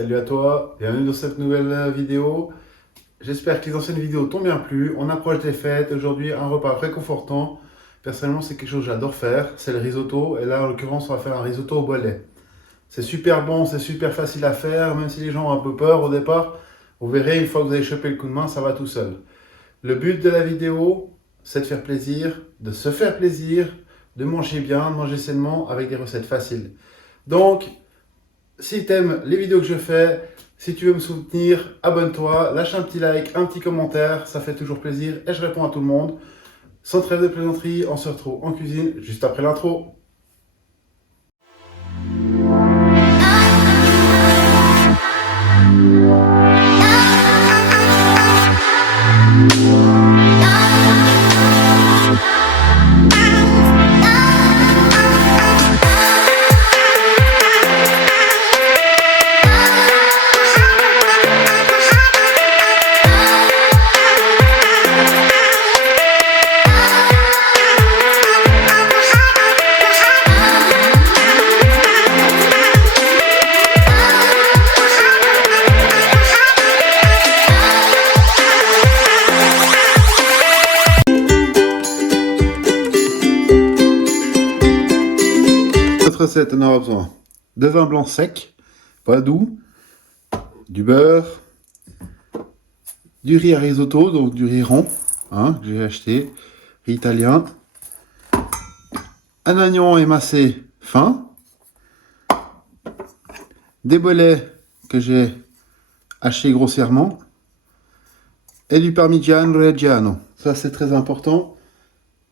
Salut à toi, bienvenue dans cette nouvelle vidéo. J'espère que les anciennes vidéos t'ont bien plu. On approche des fêtes, aujourd'hui un repas réconfortant. Personnellement, c'est quelque chose que j'adore faire, c'est le risotto. Et là, en l'occurrence, on va faire un risotto au bois de lait. C'est super bon, c'est super facile à faire, même si les gens ont un peu peur au départ. Vous verrez, une fois que vous avez chopé le coup de main, ça va tout seul. Le but de la vidéo, c'est de faire plaisir, de se faire plaisir, de manger bien, de manger sainement avec des recettes faciles. Donc, si tu aimes les vidéos que je fais, si tu veux me soutenir, abonne-toi, lâche un petit like, un petit commentaire, ça fait toujours plaisir et je réponds à tout le monde. Sans trêve de plaisanterie, on se retrouve en cuisine juste après l'intro. Recette, on aura besoin de vin blanc sec, pas doux, du beurre, du riz à risotto, donc du riz rond, que j'ai acheté, riz italien, un oignon émincé fin, des bolets que j'ai hachés grossièrement, et du parmigiano reggiano, ça c'est très important,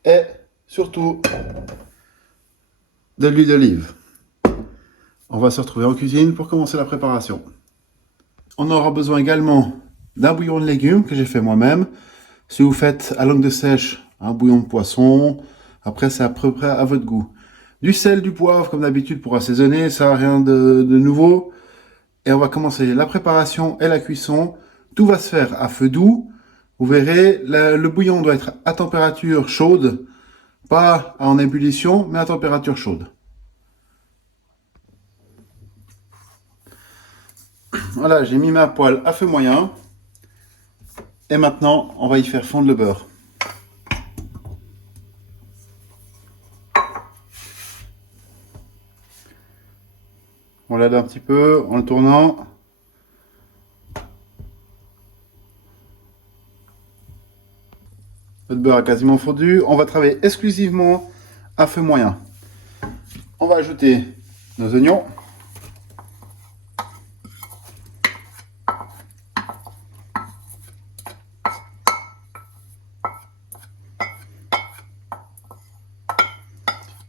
et surtout de l'huile d'olive. On va se retrouver en cuisine pour commencer la préparation. On aura besoin également d'un bouillon de légumes que j'ai fait moi-même. Si vous faites à langue de sèche un bouillon de poisson, après c'est à peu près à votre goût. Du sel, du poivre comme d'habitude pour assaisonner, ça rien de nouveau. Et on va commencer la préparation et la cuisson. Tout va se faire à feu doux. Vous verrez, le bouillon doit être à température chaude, pas en ébullition, mais à température chaude. Voilà, j'ai mis ma poêle à feu moyen. Et maintenant, on va y faire fondre le beurre. On l'aide un petit peu en le tournant. Notre beurre a quasiment fondu. On va travailler exclusivement à feu moyen. On va ajouter nos oignons.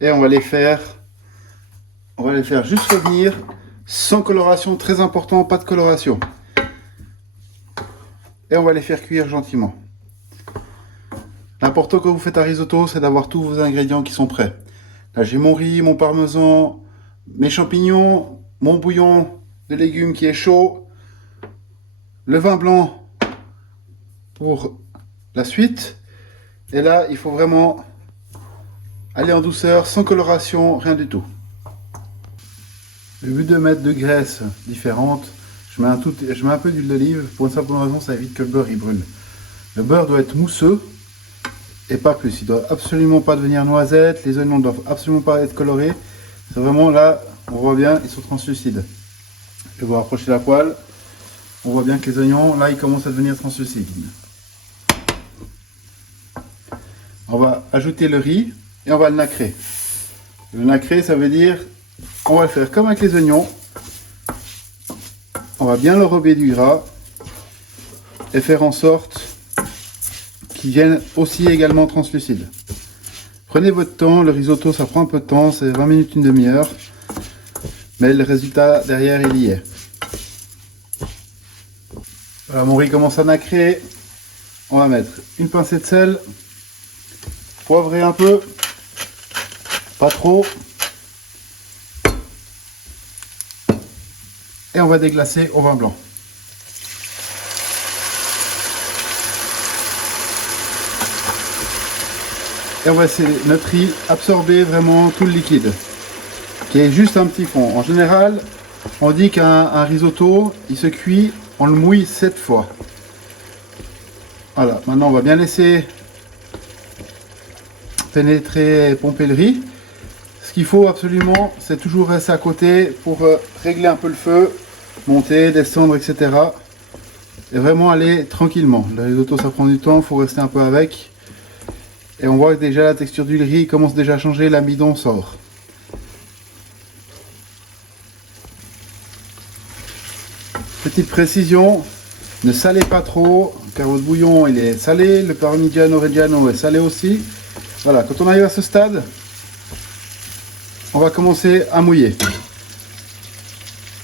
Et on va les faire juste revenir sans coloration, très important, pas de coloration. Et on va les faire cuire gentiment. L'important quand vous faites un risotto, c'est d'avoir tous vos ingrédients qui sont prêts. Là, j'ai mon riz, mon parmesan, mes champignons, mon bouillon de légumes qui est chaud, le vin blanc pour la suite. Et là, il faut vraiment aller en douceur, sans coloration, rien du tout. Le but de mettre deux graisses différentes, je mets un peu d'huile d'olive, pour une simple raison, ça évite que le beurre il brûle. Le beurre doit être mousseux, et pas plus. Il doit absolument pas devenir noisette, les oignons ne doivent absolument pas être colorés. C'est vraiment là, on voit bien, ils sont translucides. Je vais vous rapprocher la poêle. On voit bien que les oignons, là, ils commencent à devenir translucides. On va ajouter le riz et on va le nacrer. Le nacrer, ça veut dire, on va le faire comme avec les oignons. On va bien l'enrober du gras et faire en sorte qu'ils viennent aussi également translucides. Prenez votre temps, le risotto ça prend un peu de temps, c'est 20 minutes, une demi-heure. Mais le résultat derrière il y est. Voilà, mon riz commence à nacrer. On va mettre une pincée de sel, poivrer un peu, pas trop. Et on va déglacer au vin blanc. Et on va laisser notre riz absorber vraiment tout le liquide, qui est juste un petit fond. En général, On dit qu'un risotto, il se cuit, on le mouille 7 fois. Voilà, maintenant on va bien laisser pénétrer et pomper le riz. Ce qu'il faut absolument, c'est toujours rester à côté pour régler un peu le feu, monter, descendre, etc. Et vraiment aller tranquillement. Le risotto, ça prend du temps, il faut rester un peu avec. Et on voit que déjà la texture du riz commence déjà à changer, l'amidon sort. Petite précision, ne salez pas trop, car votre bouillon il est salé, le Parmigiano Reggiano est salé aussi. Voilà, quand on arrive à ce stade, on va commencer à mouiller.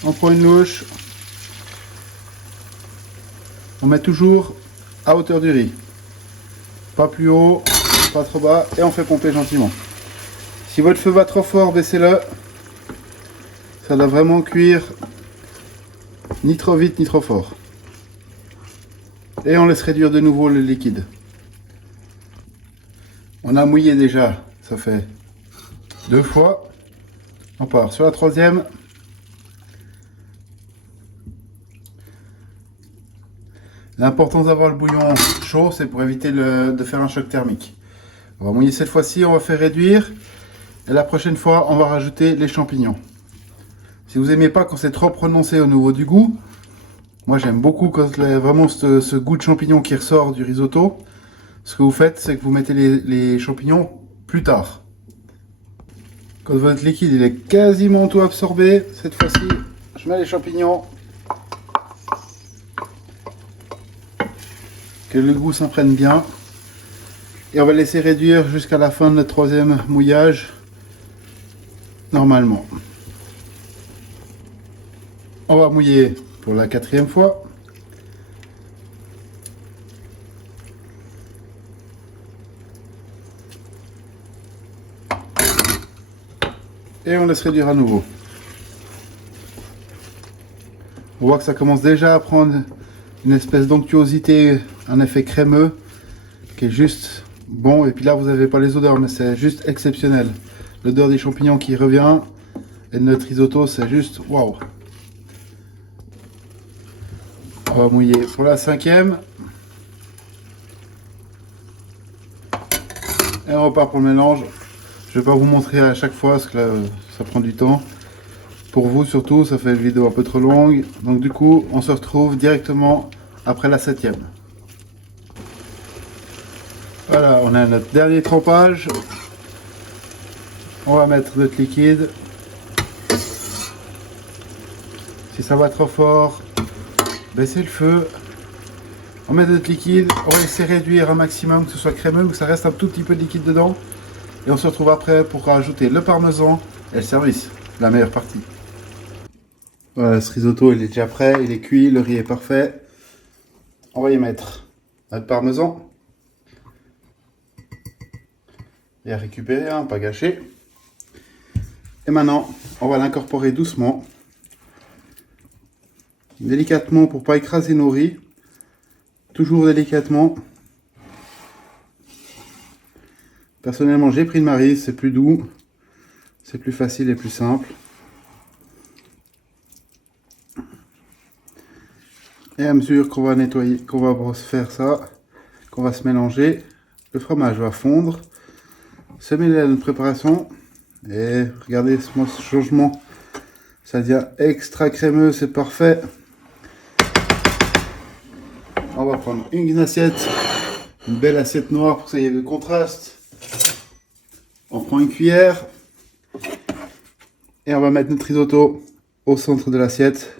On prend une louche, on met toujours à hauteur du riz. Pas plus haut, pas trop bas, et on fait pomper gentiment. Si votre feu va trop fort, baissez-le. Ça doit vraiment cuire ni trop vite ni trop fort. Et on laisse réduire de nouveau le liquide. On a mouillé déjà, ça fait 2 fois. On part sur la 3e. L'importance d'avoir le bouillon chaud, c'est pour éviter de faire un choc thermique. On va mouiller cette fois-ci, on va faire réduire. Et la prochaine fois, on va rajouter les champignons. Si vous n'aimez pas quand c'est trop prononcé au niveau du goût, moi j'aime beaucoup quand il y a vraiment ce goût de champignon qui ressort du risotto. Ce que vous faites, c'est que vous mettez les champignons plus tard. Quand votre liquide il est quasiment tout absorbé, cette fois-ci, je mets les champignons. Que le goût s'imprègne bien. Et on va laisser réduire jusqu'à la fin de notre 3e mouillage, normalement. On va mouiller pour la 4e fois. Et on laisse réduire à nouveau. On voit que ça commence déjà à prendre une espèce d'onctuosité, un effet crémeux qui est juste bon. Et puis là, vous n'avez pas les odeurs, mais c'est juste exceptionnel. L'odeur des champignons qui revient et de notre risotto, c'est juste waouh. On va mouiller pour la 5e. Et on repart pour le mélange. Je ne vais pas vous montrer à chaque fois parce que là, ça prend du temps. Pour vous surtout, ça fait une vidéo un peu trop longue. Donc du coup, on se retrouve directement après la 7e. Voilà, on a notre dernier trempage. On va mettre notre liquide. Si ça va trop fort, baissez le feu. On met notre liquide, on va laisser réduire un maximum, que ce soit crémeux, que ça reste un tout petit peu de liquide dedans. Et on se retrouve après pour rajouter le parmesan et le service, la meilleure partie. Voilà, ce risotto il est déjà prêt, il est cuit, le riz est parfait. On va y mettre notre parmesan. Bien récupéré, hein, pas gâché. Et maintenant, on va l'incorporer doucement. Délicatement pour pas écraser nos riz. Toujours délicatement. Personnellement, j'ai pris de Maryse, c'est plus doux. C'est plus facile et plus simple. Et à mesure qu'on va nettoyer, qu'on va faire ça, qu'on va se mélanger, le fromage va fondre, se mêler à notre préparation. Et regardez ce changement, ça devient extra crémeux, c'est parfait. On va prendre une assiette, une belle assiette noire pour que ça y ait le contraste. On prend une cuillère et on va mettre notre risotto au centre de l'assiette.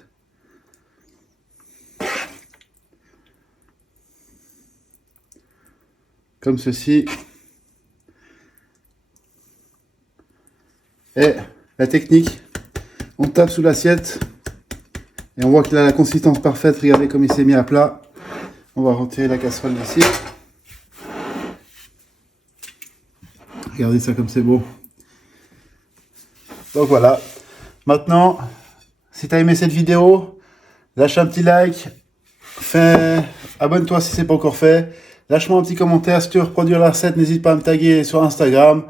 Comme ceci. Et la technique, on tape sous l'assiette et on voit qu'il a la consistance parfaite. Regardez comme il s'est mis à plat. On va retirer la casserole d'ici. Regardez ça comme c'est beau. Donc voilà. Maintenant, si tu as aimé cette vidéo, lâche un petit like. Abonne-toi si ce n'est pas encore fait. Lâche-moi un petit commentaire. Si tu veux reproduire la recette, n'hésite pas à me taguer sur Instagram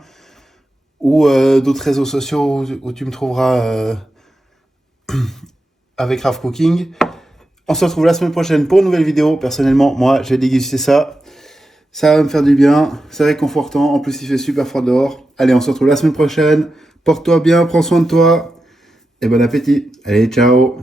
ou d'autres réseaux sociaux où tu me trouveras avec Craft Cooking. On se retrouve la semaine prochaine pour une nouvelle vidéo. Personnellement, moi, j'ai dégusté ça. Ça va me faire du bien. C'est réconfortant. En plus, il fait super froid dehors. Allez, on se retrouve la semaine prochaine. Porte-toi bien, prends soin de toi. Et bon appétit. Allez, ciao.